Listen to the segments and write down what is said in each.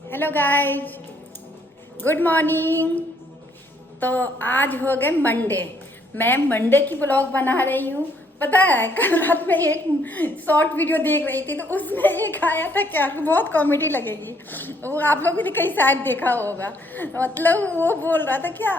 Hello guys, good morning. तो आज हो गए मंडे। मैं मंडे की ब्लॉग बना रही हूँ। पता है, कल रात में एक शॉर्ट वीडियो देख रही थी तो उसमें एक आया था क्या कि बहुत कॉमेडी लगेगी। वो आप लोगों ने कहीं शायद देखा होगा। मतलब वो बोल रहा था क्या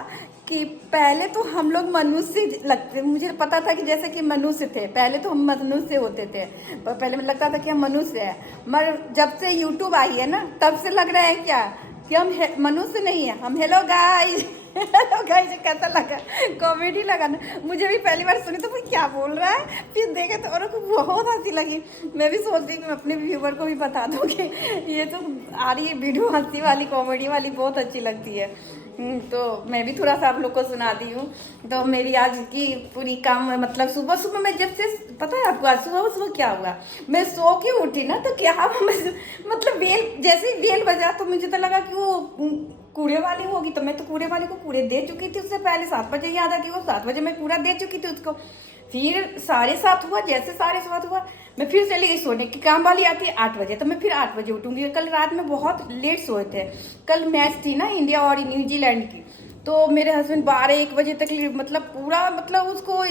कि पहले तो हम लोग मनुष्य लगते, मुझे पता था कि जैसे कि मनुष्य थे, पहले तो हम मनुष्य होते थे। पर पहले मुझे लगता था कि हम मनुष्य है, मगर जब से यूट्यूब आई है ना तब से लग रहा है क्या कि हम मनुष्य नहीं है, हम हेलो गाइस। हेलो गाइस, कैसा लगा? कॉमेडी लगा ना। मुझे भी पहली बार सुनी तो भाई क्या बोल रहा है, फिर देखे तो और को बहुत हंसी लगी। मैं भी सोच रही कि मैं अपने व्यूवर को भी बता दूँ कि ये तो आ रही है वीडियो, हंसी वाली कॉमेडी वाली बहुत अच्छी लगती है। तो मैं भी थोड़ा सा आप लोग को सुना दी हूँ। तो मेरी आज की पूरी काम मतलब सुबह सुबह मैं जब से, पता है आपको आज सुबह सुबह क्या हुआ? मैं सो के उठी ना तो क्या मतलब बेल, जैसे ही बेल बजा तो मुझे तो लगा कि वो कूड़े वाली होगी। तो मैं तो कूड़े वाली को कूड़े दे चुकी थी उससे पहले, 7 बजे याद आती, वो 7 बजे मैं पूरा दे चुकी थी उसको। फिर 7:30 हुआ, जैसे 7:30 हुआ मैं फिर चली गई सोने की। काम वाली आती है 8 बजे, तो मैं फिर 8 बजे उठूंगी। कल रात में बहुत लेट सोए थे। कल मैच थी ना इंडिया और न्यूजीलैंड की, तो मेरे हस्बैंड 12-1 बजे तक मतलब पूरा मतलब उसको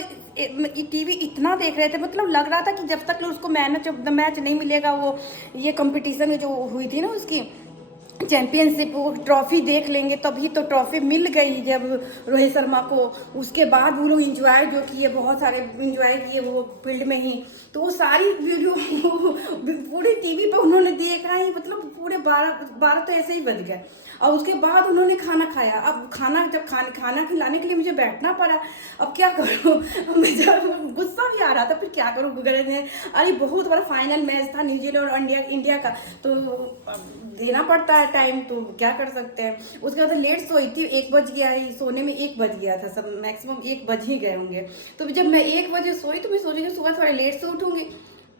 टीवी इतना देख रहे थे। मतलब लग रहा था कि जब तक उसको मैच नहीं मिलेगा, वो ये कंपटीशन जो हुई थी ना उसकी चैंपियनशिप, वो ट्रॉफी देख लेंगे। तभी तो ट्रॉफी मिल गई जब रोहित शर्मा को। उसके बाद वो लोग इंजॉय जो किए, बहुत सारे इंजॉय किए वो फील्ड में ही। तो वो सारी वीडियो पूरी टीवी पे उन्होंने देखा ही, मतलब पूरे 12 तो ऐसे ही बज गए। और उसके बाद उन्होंने खाना खाया। अब खाना जब खाना खिलाने के लिए मुझे बैठना पड़ा। अब क्या करूँ? मुझे गुस्सा भी आ रहा था, फिर क्या करूँ? अरे बहुत बड़ा फाइनल मैच था न्यूजीलैंड और इंडिया का, तो देना पड़ता है टाइम, तो क्या कर सकते हैं। उसके बाद लेट सोई थी, 1 बज गया है सोने में, 1 बज गया था, सब मैक्सिमम 1 बज ही गए होंगे। तो जब मैं 1 बजे सोई तो मैं सोची कि सुबह थोड़ा लेट से उठूंगी।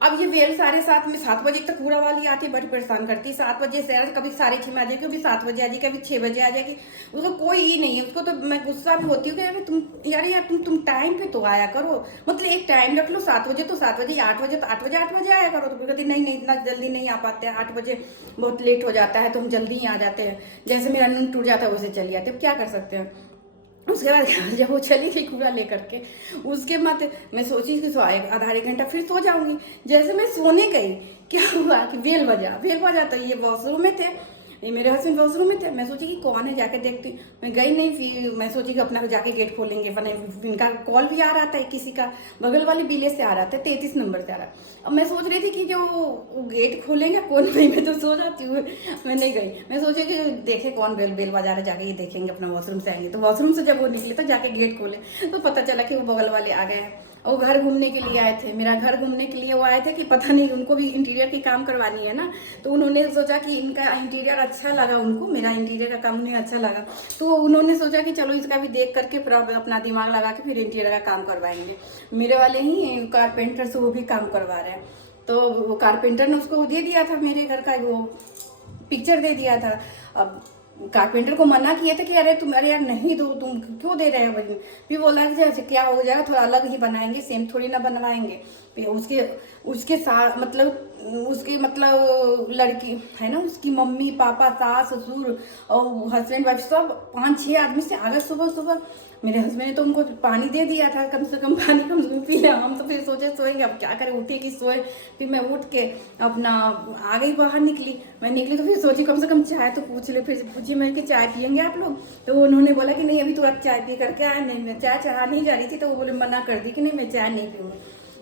अब ये वेल 7:30 में, 7 बजे तक कूड़ा वाली आती है, बड़ी परेशान करती है। 7 बजे से कभी 6:30 में आ जाएगी, कभी 7 बजे आ जाएगी, कभी 6 बजे आ जाएगी। उसको कोई ही नहीं है। उसको तो मैं गुस्सा भी होती हूँ कि यार तुम टाइम पे तो आया करो। मतलब एक टाइम रख लो, 7 बजे तो 7 बजे, 8 बजे तो 8 बजे, 8 बजे आया करो। तो कहती नहीं नहीं, इतना जल्दी नहीं आ पाते हैं, 8 बजे बहुत लेट हो जाता है, तो हम जल्दी ही आ जाते हैं। जैसे मेरा नींद टूट जाता है वैसे चली जाती है। अब क्या कर सकते हैं? उसके बाद जब वो चली गई कूड़ा लेकर के, उसके बाद मैं सोची कि आधा एक घंटा फिर सो जाऊंगी। जैसे मैं सोने गई, क्या हुआ कि बेल बजा तो ये वॉशरूम में थे, ये मेरे हस्बैंड वॉशरूम में थे। मैं सोची कि कौन है, जाके देखती। मैं गई नहीं, फिर मैं सोची कि अपना जाके गेट खोलेंगे। बने इनका कॉल भी आ रहा था, किसी का बगल वाली बिले से आ रहा था, 33 नंबर से आ रहा। अब मैं सोच रही थी कि जो वो गेट खोलेंगे कौन भाई, मैं तो सो जाती हूँ। मैं नहीं गई, मैं सोची कि देखे कौन बेल बेल बजा रहा, जाके ये देखेंगे, अपना वॉशरूम से आएंगे। तो वॉशरूम से जब वो निकले तो जाके गेट खोले, तो पता चला कि वो बगल वाले आ गए हैं। और घर घूमने के लिए आए थे, मेरा घर घूमने के लिए वो आए थे कि पता नहीं उनको भी इंटीरियर की काम करवानी है ना। तो उन्होंने सोचा कि इनका इंटीरियर अच्छा लगा उनको, मेरा इंटीरियर का काम उन्हें अच्छा लगा, तो उन्होंने सोचा कि चलो इसका भी देख करके फिर अपना दिमाग लगा के फिर इंटीरियर का काम करवाएंगे। मेरे वाले ही कारपेंटर से वो भी काम करवा रहे हैं। तो वो कारपेंटर ने उसको दे दिया था, मेरे घर का वो पिक्चर दे दिया था। अब कारपेंटर को मना किया था कि अरे यार नहीं दो, तुम क्यों दे रहे हो? फिर बोला कि जैसे क्या हो जाएगा, थोड़ा अलग ही बनाएंगे, सेम थोड़ी ना बनवाएंगे। फिर उसके उसके साथ मतलब उसकी मतलब लड़की है ना, उसकी मम्मी पापा सास ससुर और हस्बैंड वाइफ सब 5-6 आदमी से आ गए सुबह सुबह। मेरे हस्बैंड ने तो उनको पानी दे दिया था, कम से कम पानी कम से कम पी लिया। हम तो फिर सोचे सोएंगे, अब क्या करें, उठे कि सोए। फिर मैं उठ के अपना आ गई, बाहर निकली। मैं निकली तो फिर सोची कम से कम चाय तो पूछ ले। फिर पूछी मैं कि चाय पियेंगे आप लोग? तो उन्होंने बोला कि नहीं अभी तो आप चाय पी करके आए। नहीं, मैं चाय चढ़ा नहीं जा रही थी, तो वो बोले मना कर दी कि नहीं मैं चाय नहीं पीऊँगी।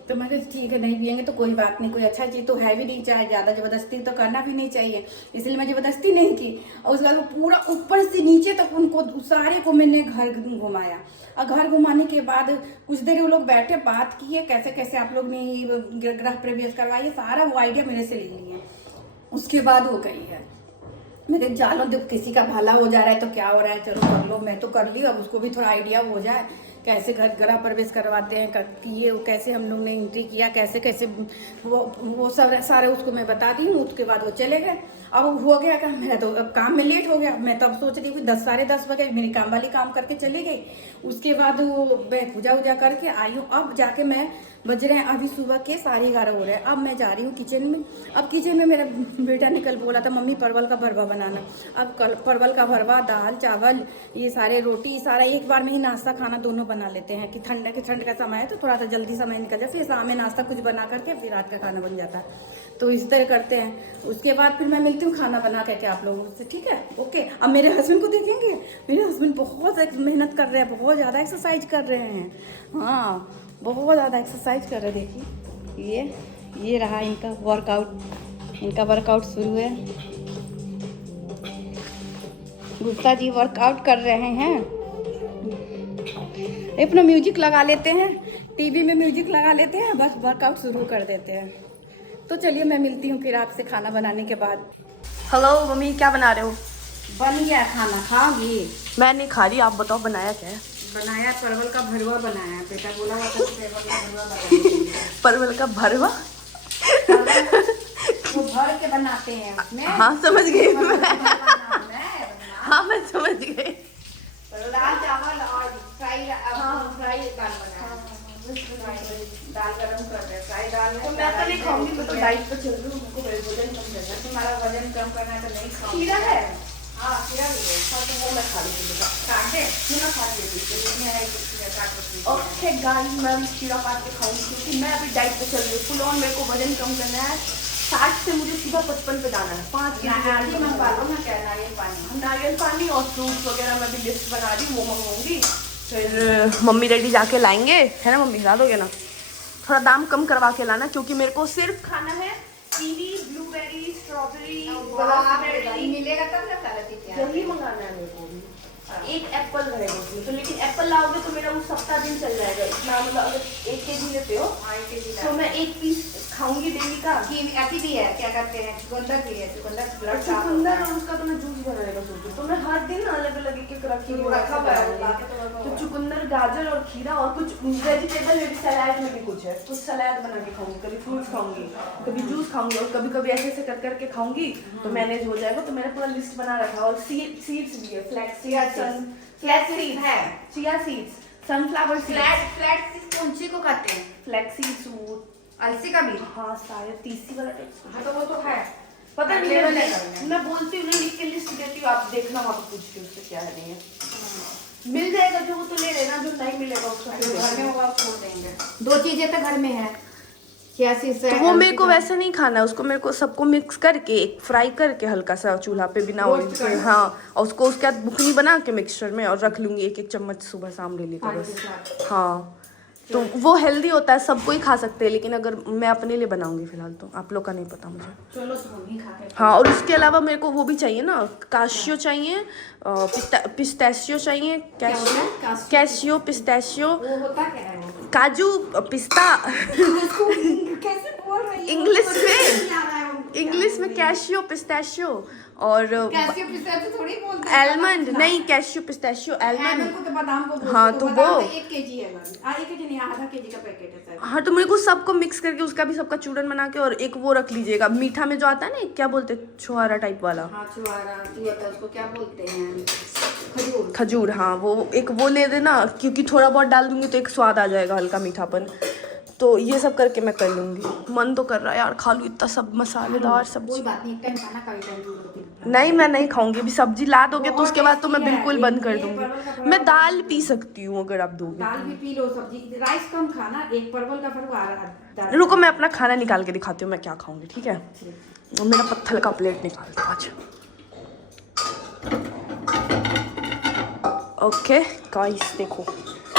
तो मैं कहा ठीक है, नहीं पियेंगे तो कोई बात नहीं, कोई अच्छा चीज़ तो है भी नहीं, चाहे ज़्यादा ज़बरदस्ती तो करना भी नहीं चाहिए, इसलिए मैं ज़बरदस्ती नहीं की। और उसके बाद वो पूरा ऊपर से नीचे तक उनको सारे को मैंने घर घुमाया। और घर घुमाने के बाद कुछ देर वो लोग बैठे, बात किए, कैसे कैसे आप लोग ने गृह प्रवेश करवाइए, सारा वो आइडिया मेरे से ले लिए। उसके बाद वो गई है। मैं कहा जानो, जब किसी का भला हो जा रहा है तो क्या हो रहा है, चलो कर लो। मैं तो कर ली, अब उसको भी थोड़ा आइडिया हो जाए कैसे घर गृह प्रवेश करवाते हैं, किए कैसे हम लोग ने एंट्री किया, कैसे कैसे वो सब सारे उसको मैं बता दी हूँ। उसके बाद वो चले गए। अब हो गया क्या, मेरा तो अब काम में लेट हो गया। मैं तब सोच रही थी 10-10:30 बजे, मेरी काम वाली काम करके चली गई। उसके बाद वो मैं पूजा वूजा करके आई हूँ। अब जाके मैं बज रहे हैं अभी सुबह के 11:30 हो रहे हैं। अब मैं जा रही हूँ किचन में। अब किचन में मेरा बेटा ने कल बोला था मम्मी परवल का भरवा बनाना। अब कल परवल का भरवा, दाल चावल, ये सारे रोटी सारा एक बार में ही नाश्ता खाना दोनों बना लेते हैं कि ठंड का समय है तो थोड़ा सा जल्दी समय निकल जाए, फिर शाम में नाश्ता कुछ बना करके फिर रात का खाना बन जाता है। तो इस तरह करते हैं। उसके बाद फिर मैं मिलती हूँ खाना बना करके आप लोगों से, ठीक है? ओके। अब मेरे हस्बैंड को देखेंगे। मेरे हस्बैंड बहुत मेहनत कर रहे हैं, बहुत ज़्यादा एक्सरसाइज कर रहे हैं। हाँ, बहुत ज़्यादा एक्सरसाइज कर रहे हैं। देखिए ये रहा इनका वर्कआउट। इनका वर्कआउट शुरू है। गुप्ता जी वर्कआउट कर रहे हैं। अपना म्यूजिक लगा लेते हैं, टीवी में म्यूजिक लगा लेते हैं, बस वर्कआउट शुरू कर देते हैं। तो चलिए मैं मिलती हूँ फिर आपसे खाना बनाने के बाद। हेलो मम्मी, क्या बना रहे हो? बन गया खाना, खाओगी? मैं नहीं खा रही, आप बताओ बनाया क्या है? बनाया परवल का भरवा बनाया है। बेटा बोला हुआ था परवल का भरवा बनाया। परवल का भरवा वो भर के बनाते हैं उसमें। हाँ समझ गई मैं। हाँ, मैं समझ गई। दाल चावल और फ्राई दाल बनाया। दाल गरम कर रहे हैं, फ्राई दाल है। तो मैं तो नहीं खाऊंगी, मैं तो डाइट पे चल रही हूँ, मुझको वजन कम करना है। तुम्हारा वजन कम करना है तो नहीं खाओ। खीरा है? हाँ खीरा भी है। हाँ तो वो मैं खा लेती हूँ। काटे मैं खा लेती हूँ। इसमें है खीरा काट के। ओके गाइस, मैं भी खीरा काट के खाऊंगी क्योंकि मैं अभी डाइट पे चल रही हूँ फुल ऑन। मेरे को वजन कम करना है। 60 से मुझे सीधा 55 पे जाना है। 5 नारियल मंगवा लो ना, क्या नारियल पानी और फ्रूट्स वगैरह मैं भी लिस्ट बना रही हूँ, वो मंगवाऊंगी। फिर मम्मी डैडी जाके लाएंगे, है ना मम्मी? ला दोगे ना? थोड़ा दाम कम करवा के लाना क्योंकि मेरे को सिर्फ खाना है कीवी, ब्लूबेरी, स्ट्रॉबेरी, मिलेगा तब ना खाती क्या? यही मंगाना है मेरे को भी। एक एप्पल रहेगा उसमें तो, लेकिन एप्पल लाओगे तो मेरा वो सप्ताह दिन चल जाएगा इतना। मतलब अगर 1 kg लेते हो तो मैं 1 पीस खाऊंगी डेली का। ऐसी भी है, क्या करते हैं, चुकंदर भी है। चुकंदर ब्लड चुकंदर और उसका तो मैं जूस बनाने का सोचू, तो मैं हर दिन अलग अलग एक रखी हुई रखा हुआ है। तो चुकंदर, गाजर और खीरा और कुछ वेजिटेबल में भी, सलाद में भी कुछ है। कुछ सलाद बना के खाऊंगी, कभी फ्रूट्स खाऊंगी, कभी जूस खाऊंगी और कभी कभी ऐसे ऐसे कर करके खाऊंगी तो मैनेज हो जाएगा। तो मैंने पूरा लिस्ट बना रखा। और सीड्स भी है, फ्लैक्स सीड्स है, chia seeds, sunflower seeds. Flat seeds कौन सी को खाते हैं? फ्लैक्स सीड्स, वो अलसी का भी? हाँ शायद तीसी वाला टाइप। हाँ तो वो तो है, पता नहीं, मैं बोलती हूँ ना, लिख के लिस्ट देती हूँ, आप देखना वहाँ पे पूछ के उससे क्या है नहीं है। मिल जाएगा जो वो तो ले लेना, जो नहीं मिलेगा उसको घर में होगा छोड़ देंगे। 2 चीजें तो घर में है। तो वो मेरे को वैसे नहीं खाना है, उसको मेरे को सबको मिक्स करके एक फ्राई करके हल्का सा चूल्हा पे बिना ऑयल के। हाँ, और उसको उसके बाद बुकनी बना के मिक्सचर में और रख लूंगी 1-1 चम्मच सुबह शाम ले लेकर बस। हाँ तो वो हेल्दी होता है, सबको ही खा सकते हैं, लेकिन अगर मैं अपने लिए बनाऊंगी फिलहाल तो आप लोग का नहीं पता मुझे। चलो तो हम ही खाते हैं। हाँ, और उसके अलावा मेरे को वो भी चाहिए ना, काशियो चाहिए, पिस्ताशियो चाहिए, कैशियो पिस्ताशियो, वो होता क्या है? काजू पिस्ता। कैसे बोल रही है? इंग्लिश में कैशियो पिस्ताशियो और कैशियो पिस्ताशियो थोड़ी बोलते हैं। आलमंड नहीं, कैशियो पिस्ताशियो आलमंड को तो बादाम को बोलते हैं। हाँ तो वो 1 kg है, 1 kg नहीं, आधा kg का पैकेट है शायद। हाँ, तो मेरे को सबको मिक्स करके उसका भी सबका चूरन बना के, और एक वो रख लीजिएगा मीठा में जो आता है ना, क्या बोलते हैं, छुहारा टाइप वाला। हाँ छुहारा होता है, उसको क्या बोलते हैं? खजूर। खजूर, हाँ वो एक वो ले देना, क्योंकि थोड़ा बहुत डाल दूंगी तो एक स्वाद आ जाएगा, हल्का मीठापन। तो ये सब करके मैं कर लूंगी। मन तो कर रहा है यार, खा लूँ इतना सब मसालेदार सब्जी। कोई बात नहीं, एक टाइम खाना का टाइम। नहीं मैं नहीं खाऊंगी, भी सब्जी ला दोगे तो उसके बाद तो मैं बिल्कुल बंद कर दूंगी। मैं दाल पी सकती हूँ अगर आप दोगे। दाल भी पी लो, सब्जी राइस कम खाना। एक परवल का भरवा। रुको मैं अपना खाना निकाल के दिखाती हूँ मैं क्या खाऊंगी, ठीक है? मेरा पत्थर का प्लेट निकालता हूँ आज। ओके गाइस देखो,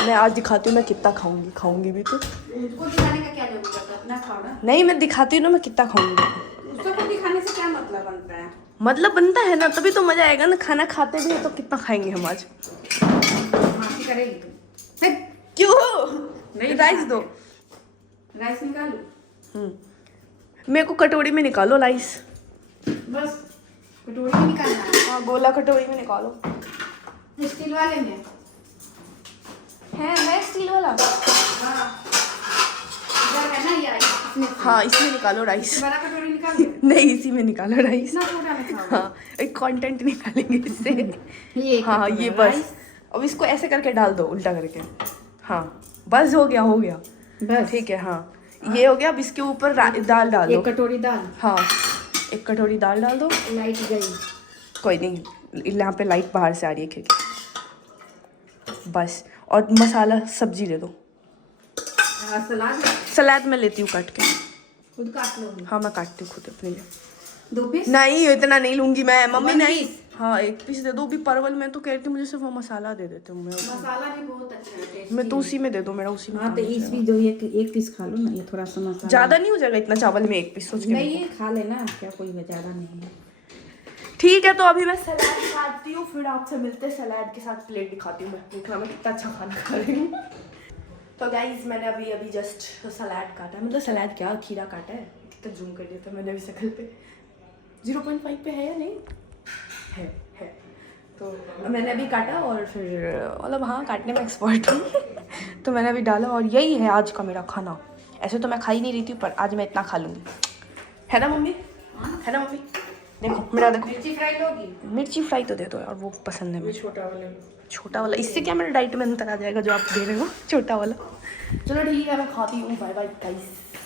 मैं आज दिखाती हूँ मैं कितना खाऊंगी भी तो। उसको दिखाने का क्या जरूरत है, अपना खाओ ना। नहीं मैं दिखाती हूँ ना मैं कितना खाऊंगी। उसको दिखाने से क्या मतलब बनता है? मतलब बनता है ना, तभी तो मजा आएगा ना। खाना खाते भी है तो कितना खाएंगे हम आज। माफी करेगी तुम? क्यों? नहीं राइस दो। राइस निकालो। मेरे को कटोरी में निकालो राइस। बस कटोरी में निकालना है। हाँ गोला कटोरी में निकालो। स्टील वाले में है स्टील वाला। हाँ इधर है ना ये इसमें। हाँ इसमें निकालो राइस। बड़ा कटोरी निकाल। नहीं इसी में निकालो राइस। इतना छोटा में खाओ। हाँ एक कंटेंट निकालेंगे इससे। ये हाँ ये बस। अब इसको ऐसे करके डाल दो उल्टा करके। हाँ बस हो गया। बस ठीक है हाँ। ये हो गया। अब इसके ऊपर दाल डाल दो। 1 कटोरी दाल। हाँ 1 कटोरी दाल डाल दो। लाइट गई। कोई नहीं, यहाँ पे लाइट बाहर से आ रही है खिड़की। बस। और मसाला सब्जी दे दो। सलाद सलाद मैं लेती हूँ काट के। खुद काट लोगी? हाँ मैं काटती हूँ खुद अपने लिए। 2 पीस? नहीं इतना नहीं लूंगी मैं मम्मी। 1 नहीं पीस? हाँ 1 पीस दे दो। भी परवल में तो कहती मुझे सिर्फ वो मसाला दे देते हूँ। मसाला भी बहुत अच्छा है, टेस्टी मैं तो उसी में दे दो, मेरा उसी में। हाँ तो इस भी दो, एक पीस खा लो ना, ये थोड़ा सा मसाला ज्यादा नहीं हो जाएगा इतना चावल में 1 पीस? सोच के नहीं, ये खा लेना, क्या कोई ज्यादा नहीं है। ठीक है। तो अभी मैं सलाद खाती हूँ, फिर आपसे मिलते हैं। सलाद के साथ प्लेट दिखाती हूँ मैं, देखना मैं कितना अच्छा खाना खा रही हूँ। तो गाइज मैंने अभी जस्ट सलाद काटा है, मतलब सलाद क्या, खीरा काटा है। कितना जूम कर दिया था मैंने अभी शक्ल पे। 0.5 पे है या नहीं है। तो मैंने अभी काटा और फिर मतलब हाँ काटने में एक्सपर्ट हूँ। तो मैंने अभी डाला और यही है आज का मेरा खाना। ऐसे तो मैं खा ही नहीं रही थी, पर आज मैं इतना खा लूँगी। है ना मम्मी? है ना मम्मी? देखो मेरा, देखो मिर्ची फ्राई लोगी? मिर्ची फ्राई तो दे दो यार, वो पसंद है मुझे। छोटा वाला इससे क्या मेरा डाइट में अंतर आ जाएगा जो आप दे रहे हो, छोटा वाला। चलो ठीक है मैं खाती हूँ। Bye bye guys.